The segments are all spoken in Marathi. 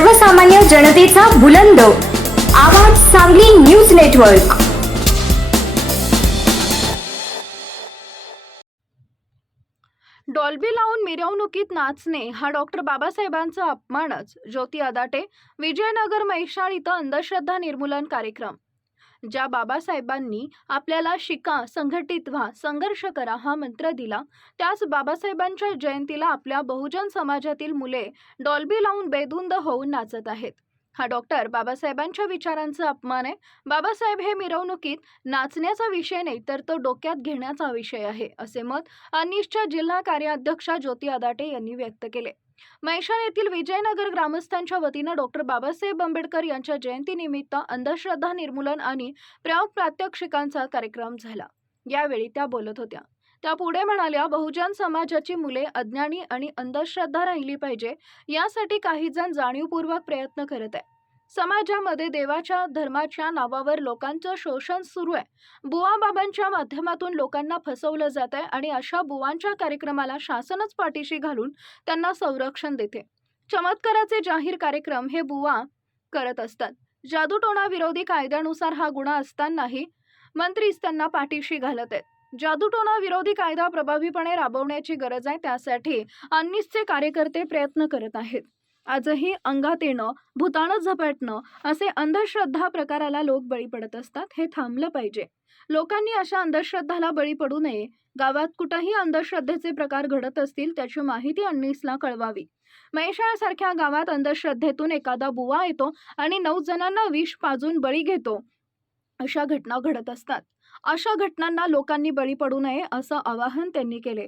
सर्वसामान्य जनतेचा बुलंद. आवाज सांगली न्यूज नेटवर्क. डॉल्बी लावून मिरवणुकीत नाचणे हा डॉक्टर बाबासाहेबांचा अपमानच. ज्योती अदाटे विजयनगर मैशाळ इथं अंधश्रद्धा निर्मूलन कार्यक्रम. ज्या बाबासाहेबांनी आपल्याला शिका संघटित व्हा संघर्ष करा हा मंत्र दिला त्याच बाबासाहेबांच्या जयंतीला आपल्या बहुजन समाजातील मुले डॉल्बी लावून बेदुंद होऊन नाचत आहेत. हा डॉक्टर बाबासाहेबांच्या विचारांचा अपमान आहे. बाबासाहेब हे मिरवणुकीत नाचण्याचा विषय नाही तर तो डोक्यात घेण्याचा विषय आहे असे मत अनिशच्या जिल्हा कार्याध्यक्षा ज्योती अदाटे यांनी व्यक्त केले. म्हैसाळ येथील विजयनगर ग्रामस्थांच्या वतीनं डॉक्टर बाबासाहेब आंबेडकर यांच्या जयंतीनिमित्त अंधश्रद्धा निर्मूलन आणि प्रयोग प्रात्यक्षिकांचा कार्यक्रम झाला. यावेळी त्या बोलत होत्या. त्या पुढे म्हणाल्या बहुजन समाजाची मुले अज्ञानी आणि अंधश्रद्धा राहिली पाहिजे. यासाठी काही जण जाणीवपूर्वक प्रयत्न करत आहे समाजामध्ये देवाच्या धर्माच्या नावावर लोकांचं शोषण सुरू आहे. बुवा बाबांच्या माध्यमातून लोकांना फसवलं जात आहे आणि अशा बुवांच्या कार्यक्रमाला शासनच पाठीशी घालून त्यांना संरक्षण देते. चमत्काराचे जाहीर कार्यक्रम हे बुवा करत असतात. जादूटोणा विरोधी कायद्यानुसार हा गुन्हा असतानाही मंत्रीच त्यांना पाठीशी घालत आहेत. जादूटोणा विरोधी कायदा प्रभावीपणे राबवण्याची गरज आहे त्यासाठी अन्निसचे कार्यकर्ते प्रयत्न करत आहेत. आजही अंगात येणं भूताणं झपाटणं असे अंधश्रद्धा प्रकाराला लोक बळी पडत असतात हे थांबलं पाहिजे. लोकांनी अशा अंधश्रद्धाला बळी पडू नये. गावात कुठंही अंधश्रद्धेचे प्रकार घडत असतील त्याची माहिती अन्नीसला कळवावी. म्हैसाळसारख्या गावात अंधश्रद्धेतून एखादा बुवा येतो आणि नऊ जणांना विष पाजून बळी घेतो. अशा घटना घडत असतात. अशा घटनांना लोकांनी बळी पडू नये असं आवाहन त्यांनी केले.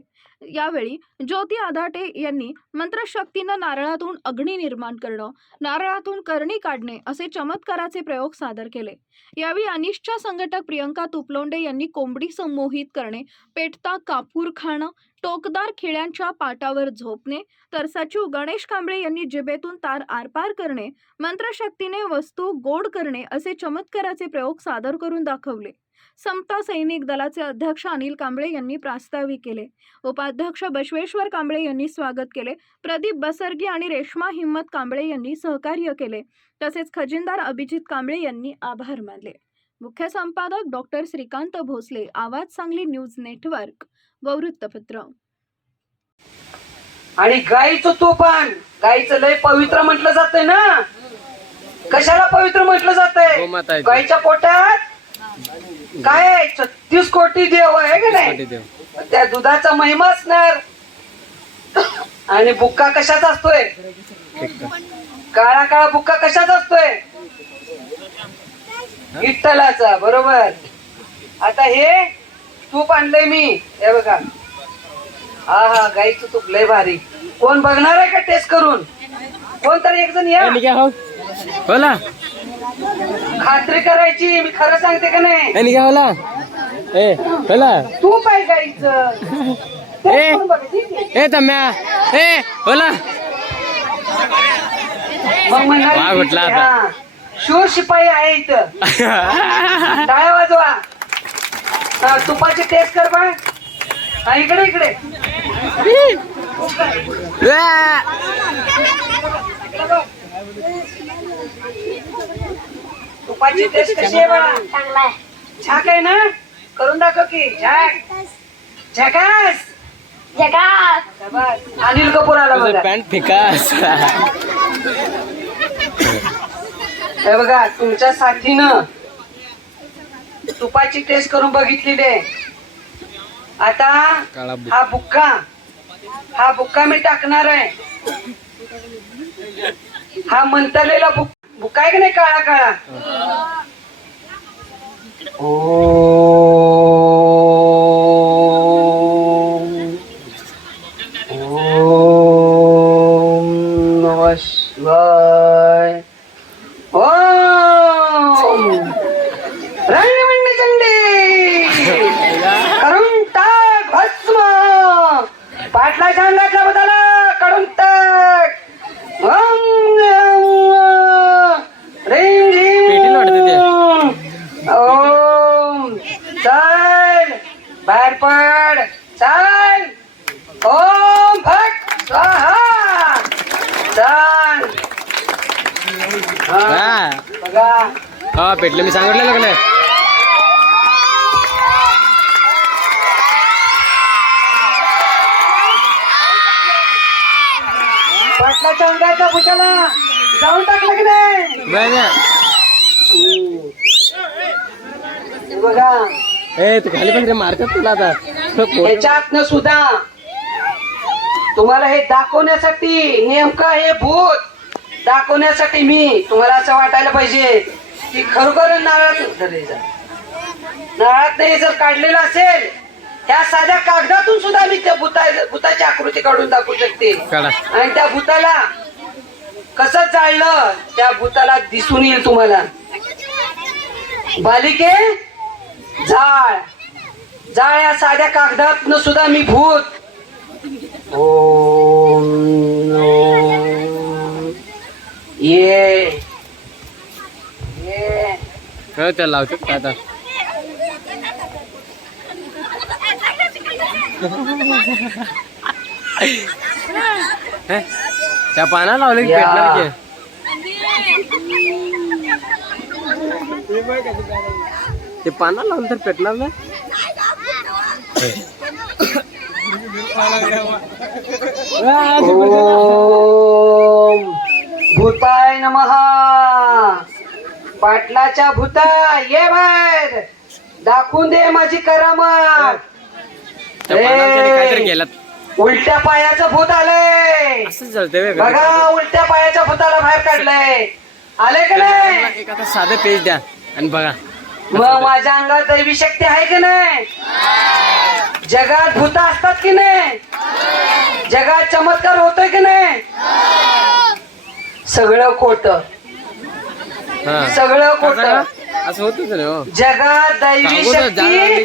यावेळी ज्योती आधाटे यांनी मंत्रशक्तीनं नारळातून अग्नी निर्माण करणं नारळातून करणी काढणे असे चमत्काराचे प्रयोग सादर केले. यावेळी अनिशच्या संघटक प्रियंका तुपलोंडे यांनी कोंबडी संमोहित करणे पेटता कापूर खाणं टोकदार खिळ्यांच्या पाटावर झोपणे तर सचिव गणेश कांबळे यांनी जिबेतून तार आरपार करणे मंत्रशक्तीने वस्तू गोड करणे असे चमत्काराचे प्रयोग सादर करून दाखवले. समता सैनिक दलाचे अध्यक्ष अनिल कांबळे यांनी प्रास्ताविक केले. उपाध्यक्ष बसवेश्वर कांबळे यांनी स्वागत केले. प्रदीप बसर्गी आणि रेश्मा हिम्मत कांबळे यांनी सहकार्य केले. तसेच खजिनदार अभिजित कांबळे यांनी आभार मानले. मुख्य संपादक डॉक्टर श्रीकांत भोसले आवाज सांगली न्यूज नेटवर्क. व वृत्तपत्र. आणि गाईचं तोफान गाईचं लय पवित्र म्हटलं जातंय ना? कशाला पवित्र म्हटलं जातंय? गोमाता आहे ती. गाईच्या पोटात? काय आहे? छत्तीस कोटी देव आहे का नाही? त्या दुधाचा महिमा असणार. आणि बुक्का कशाचा असतोय? काळा काळा बुक्का कशाचा असतोय? विठ्ठलाचा बरोबर. आता हे तूप आणलंय मी. हे बघा. हा हा गाईचं तूप लय भारी. कोण बघणार आहे का टेस्ट करून? कोण तरी एक जण या. आणि हो. होला खात्री करायची मी खरं सांगते का नाही? आणि काय होला ए होला तूप आहे गाईचं. ए तम्या. ए होला मग म्हणणार आता. हा. शूर शिपाई आहे इथं. टाळ्या वाजवा तुपाची टेस्ट कर बा. हा इकडे इकडे. तुपाची टेस्ट कशी आहे बा? छाक आहे ना? करून दाखव की. छाक. झकास. शाबास. अनिल कपूर आला बघा. पॅन्ट फिकास. हे बघा तुमच्या साथीनं तुपाची टेस्ट करून बघितलेली आहे. आता. हा बुक्का हा बुक्का मी टाकणार आहे. हा मंतरलेला बुक बुक्का आहे का नाही काळा काळा? ओम ओम नमः शिवाय ओम रंगमंडी चंडी करून टाक भस्म पाटला छान घातला बदला काढून टाक ओम रेम पेटीला वाटतं झिम ओम चल बाहेर पड चल ओम भट स्वाहा चल हा, पेटलं. मी सांगितलेलं का नाही पाटलाच्या अंगाच्या भुजाला. जाऊन टाकलं की नाही? बरं. बघा. ए तू खाली पण मारतात तुला आता. ह्याच्यातनं सुद्धा तुम्हाला हे दाखवण्यासाठी नेमकं हे भूत दाखवण्यासाठी मी तुम्हाला असं वाटायला पाहिजे की खरोखर नारळात हे. नारळात जर काढलेलं असेल त्या साध्या कागदातून सुद्धा मी त्या भूता भूताची आकृती काढून दाखवू शकते आणि त्या भूताला कसं जाळलं त्या भूताला दिसून येईल तुम्हाला बालिके जाळ जाळ या साध्या कागदात सुद्धा मी भूत ओम ओम. ये ये हो त्याला लावतात का आता हे? त्या पाना लावले की या. पेटणार की ते पाना लावलं तर पेटणार ना ओम भूताय नमहा पाटलाच्या भूता ये बाहेर. दाखवून दे माझी करामत. उलट्या पायाचं भूत आलंय. बघा उलट्या पायाच्या भूताला बाहेर काढलंय. आले का नाही? साधं पेज द्या आणि बघा. मग माझ्या अंगात दैवी शक्ती आहे की नाही? जगात भूत असतात की नाही? जगात चमत्कार होतोय की नाही? सगळं खोट. सगळं खोट. असं नाही हो. जगात दैवी शक्ती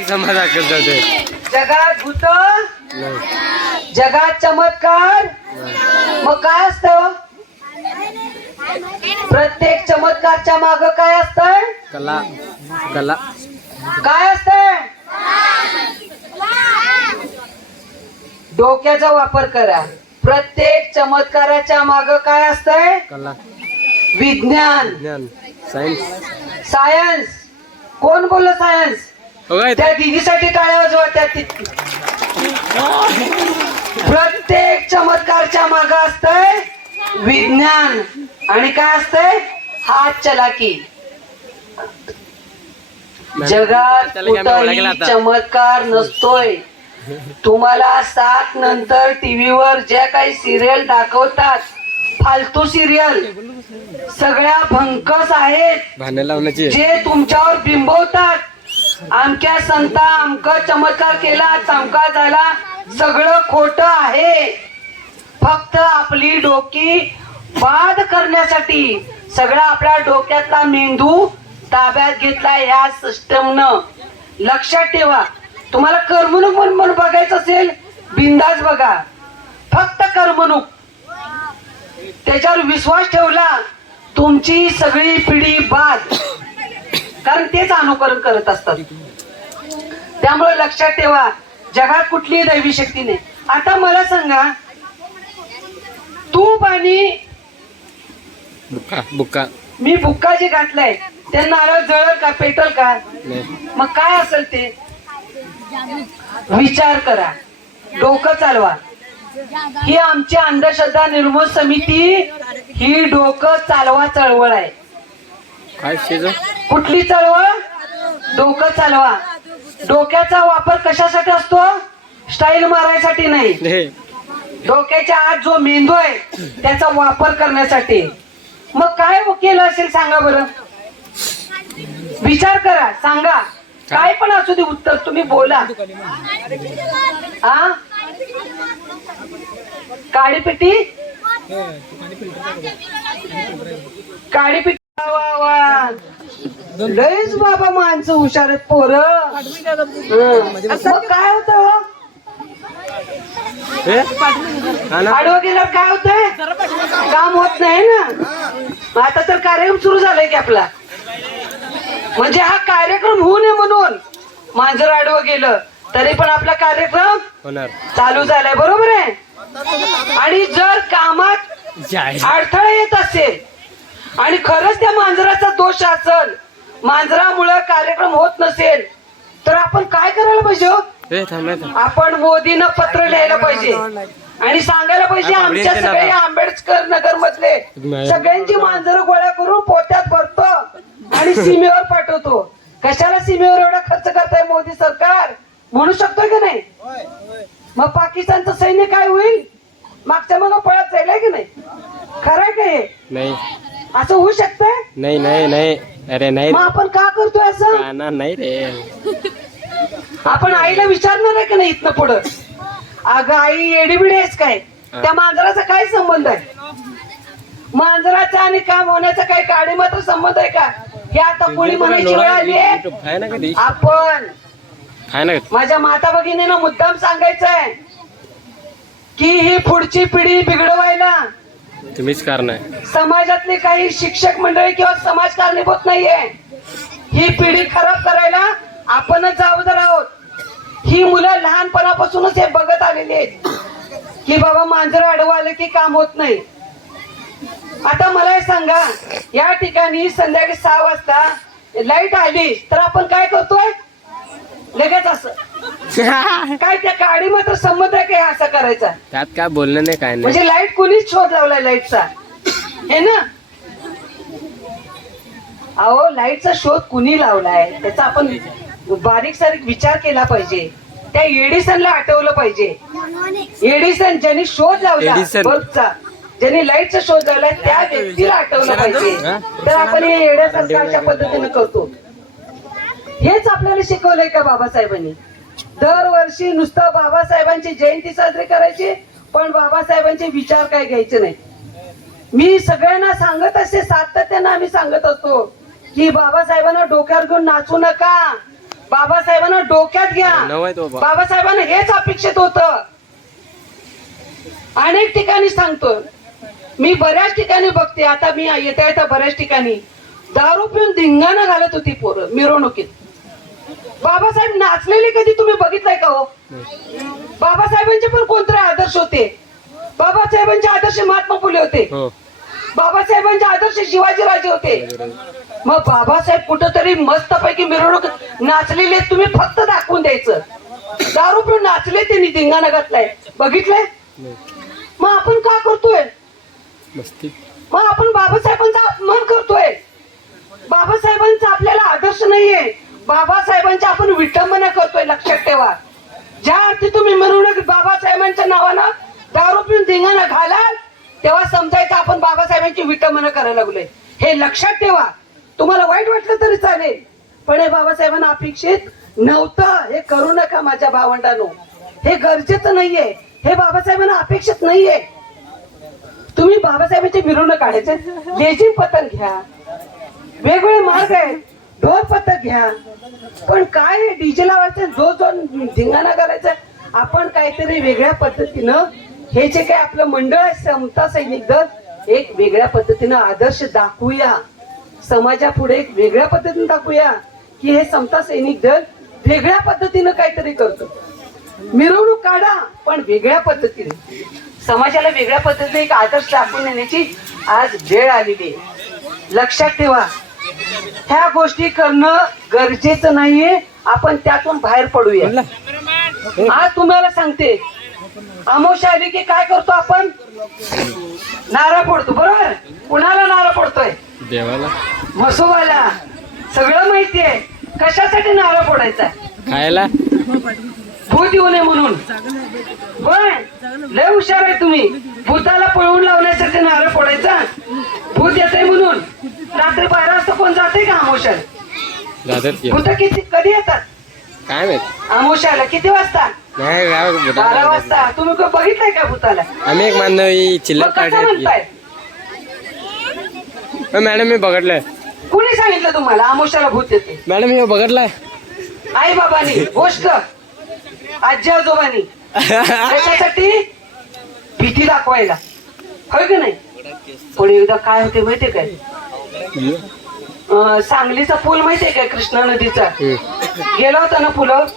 जगात भूत जगात चमत्कार मग काय असतं? प्रत्येक चमत्कारच्या माग काय असतंय? कला. कला. काय असतंय? डोक्याचा वापर करा. प्रत्येक चमत्काराच्या माग काय असतंय? कला. विज्ञान. ज्ञान सायन्स. सायन्स. कोण बोललं सायन्स? काय त्या दिदीसाठी टाळ्या वाजवा त्या प्रत्येक चमत्कारच्या माग असतंय विज्ञान. आणि काय असतंय? हात चलाकी जगात काय. चमत्कार नसतोय. तुम्हाला सात नंतर टीव्हीवर ज्या काही सिरियल दाखवतात फालतू सिरियल. सगळ्या भंकस आहेत. जे तुमच्यावर बिंबवतात. आमक्या संता अमक चमत्कार केला चमका झाला. सगळं खोट आहे. फक्त आपली डोकी बाद करण्यासाठी सगळा आपल्या डोक्यातला मेंदू ताब्यात घेतला ह्या सिस्टमनं लक्षात ठेवा. तुम्हाला करमणूक म्हणून बघायचं असेल बिंदास बघा. फक्त करमणूक. त्याच्यावर विश्वास ठेवला तुमची सगळी पिढी बाद. कारण तेच अनुकरण करत असतात. त्यामुळे लक्षात ठेवा जगात कुठलीही दैवी शक्ती नाही. आता मला सांगा तूप आणि बुक्का बुक्का मी बुक्का जे घातलाय ते नारळ जळल का पेटल का? मग काय असेल ते? विचार करा. डोकं चालवा. ही आमची अंधश्रद्धा निर्मूल समिती ही डोकं चालवा चळवळ आहे. काय कुठली चळवळ? डोकं चालवा. डोक्याचा वापर कशासाठी असतो? स्टाईल मारायसाठी नाही. डोक्याच्या आत जो मेंदू आहे त्याचा वापर करण्यासाठी. मग काय केलं असेल सांगा बरं. विचार करा सांगा. काय पण असू दे उत्तर तुम्ही बोला. हा काळी पेटी? काळी पेटी. वा, वा. वा लयच बाबा माणसं हुशार आहेत पोरं. हं. मग काय होतं आडवं गेल्यावर काय होतंय? काम होत नाही ना. आता तर कार्यक्रम सुरू झालाय की आपला. म्हणजे हा कार्यक्रम होऊ नये म्हणून. मांजर आडवं गेलं तरी पण आपला कार्यक्रम चालू झालाय बरोबर आहे? आणि जर कामात अडथळा येत असेल आणि खरंच त्या मांजराचा दोष असल मांजरामुळं कार्यक्रम होत नसेल तर आपण काय करायला पाहिजे हो? आपण मोदीनं पत्र लिहायला पाहिजे. आणि सांगायला पाहिजे आमच्या सगळे. आंबेडकर नगर मधले. सगळ्यांची मांजरं गोळा करून पोत्यात भरतो. आणि सीमेवर पाठवतो. कशाला सीमेवर एवढा खर्च करताय मोदी सरकार? म्हणू शकतोय का नाही? मग पाकिस्तानचं सैन्य काय होईल? मागच्या मग पळत जाईल आहे की नाही? खरंय का हे? नाही. असं होऊ शकतंय? नाही नाही नाही. अरे नाही. मग आपण का करतोय असं? नाही रे. आपण आईला विचारणार आहे का नाही इथनं पुढं? अगं आई एडीबिडी आहेस काय? त्या मांजराचा काय संबंध आहे? मांजराचा आणि काम होण्याचा काही काडी मात्र संबंध आहे का? हे आता कोणी म्हणायची वेळ आली? आहे खाय ना कधी? आपण. ना माझ्या माता भगिनीनं मुद्दाम सांगायचंय की ही पुढची पिढी बिघडवायला तुम्हीच कारण आहे. समाजातले काही शिक्षक मंडळी किंवा समाज कारणीभूत नाहीये. ही पिढी खराब करायला आपणच जबाबदार आहोत. ही मुलं लहानपणापासूनच हे बघत आलेली आहेत. की बाबा मांजर आडवं आलं की काम होत नाही. आता मला हे सांगा या ठिकाणी संध्याकाळी सहा वाजता लाइट आली तर आपण काय करतोय? लगेच असं. काय त्या काडी मात्र संमत आहे का हे असं करायचा? त्यात काय बोलणं नाही काय नाही. म्हणजे लाइट कोणीच शोध लावलाय लाईटचा? हे ना? अहो लाईटचा शोध कुणी लावलाय? त्याचा आपण बारीक सारीक विचार केला पाहिजे. त्या एडिसनला आठवलं पाहिजे. एडिसन ज्यांनी शोध लावला एडिसन. बल्बचा ज्यांनी लाईटचा शोध लावलाय त्या व्यक्तीला आठवलं पाहिजे? तर आपण हे येड्यासारखं अशा पद्धतीने करतो. हेच आपल्याला शिकवलंय का बाबासाहेबांनी? दरवर्षी नुसतं बाबासाहेबांची जयंती साजरी करायची पण बाबासाहेबांचे विचार काय घ्यायचे नाही मी सगळ्यांना सांगत असते सातत्यानं आम्ही सांगत असतो की बाबासाहेबांना डोक्यावर घेऊन नाचू नका. बाबासाहेबांना डोक्यात घ्या. बाबासाहेबांना हेच अपेक्षित होत. अनेक ठिकाणी सांगतो मी बऱ्याच ठिकाणी बघते आता मी येता येता बऱ्याच ठिकाणी. दारू पिऊन धिंगाणा घालत होती पोरं मिरवणुकीत. बाबासाहेब नाचलेले कधी तुम्ही बघितलंय का हो? बाबासाहेबांचे पण कोणते आदर्श होते. बाबासाहेबांचे आदर्श महात्मा फुले होते. हो. बाबासाहेबांचे आदर्श शिवाजीराजे होते. मग बाबासाहेब कुठंतरी मस्त पैकी मिरवणूक नाचलेले तुम्ही फक्त दाखवून द्यायचं. दारू पिऊन नाचले त्यांनी धिंगाणा घातलाय. बघितलंय. मग आपण का करतोय? मग आपण बाबासाहेबांचा अपमान करतोय. बाबासाहेबांचा आपल्याला आदर्श नाहीये. बाबासाहेबांच्या आपण विटंबना करतोय लक्षात ठेवा. ज्या अर्थी तुम्ही मिरवणूक बाबासाहेबांच्या नावानं दारू पिऊन धिंगाणा घालाल तेव्हा समजायचं आपण बाबासाहेबांची विटंबना करायला लागलोय. हे लक्षात ठेवा. तुम्हाला वाईट वाटलं तरी चालेल. पण हे बाबासाहेबांना अपेक्षित नव्हतं. हे करू नका माझ्या भावंडानो. हे गरजेचं नाहीये. हे बाबासाहेबांना अपेक्षित नाहीये. तुम्ही बाबासाहेबांची मिरवणूक काढायचे. लेझिम पथक घ्या. वेगवेगळे मार्ग आहेत. ढोल पथक घ्या. पण काय डीजे लावायचं? जो जो धिंगाणा करायचा आपण काहीतरी वेगळ्या पद्धतीनं हे जे काय आपलं मंडळ आहे समता सैनिक दल एक वेगळ्या पद्धतीनं आदर्श दाखवूया. समाजापुढे एक वेगळ्या पद्धतीने दाखवूया की हे समता सैनिक दल वेगळ्या पद्धतीनं काहीतरी करतो. मिरवणूक काढा पण वेगळ्या पद्धतीने. समाजाला वेगळ्या पद्धतीने एक आदर्श दाखवून देण्याची आज वेळ आलेली आहे. लक्षात ठेवा. ह्या गोष्टी करणं गरजेचं नाहीये. आपण त्यातून बाहेर पडूया. आज तुम्हाला सांगते. अमोशा आली की काय करतो आपण? नारळ फोडतो बरोबर? कुणाला नारळ फोडतोय? देवाला. मसोबाला सगळं माहिती आहे कशासाठी नारळ फोडायचा? खायला. भूत येऊ नये म्हणून. होय? लय हुशार आहे तुम्ही. भूताला पळवून लावण्यासाठी नारळ फोडायचा? भूत येते म्हणून. रात्री बारा वाजता कोण जाते का की. भूत किती कधी येतात? काय माहीत? अमोशाला किती वाजता? बारा वाजता. तुम्ही बघितलंय का भूताला? आम्ही एक मानव ही चिल्लर म्हणताय? मॅडम मी बघितलंय. कुणी सांगितलं तुम्हाला अमोशाला भूत येते मॅडम मी बघितलंय. आई बाबांनी गोष्ट. आजी आजोबांनी. त्याच्यासाठी भीती दाखवायला. होय की नाही? पण एकदा काय होते माहितीये काय? सांगलीचा पूल माहितीये काय कृष्णा नदीचा? गेला होता ना पुलावर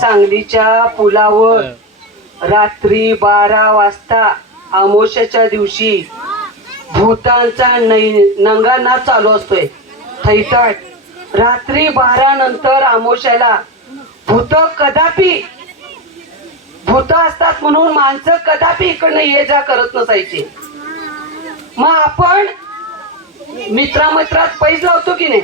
सांगलीच्या पुलावर रात्री बारा वाजता अमोशाच्या दिवशी भूतांचा नंगा नंगानाच चालू असतोय. थैताट रात्री बारा नंतर आमोशाला भूत कदापि भूत असतात म्हणून माणसं कदापि इकडनं ये जा करत नसायची. मग आपण मित्रामित्रात पैस लावतो की नाही?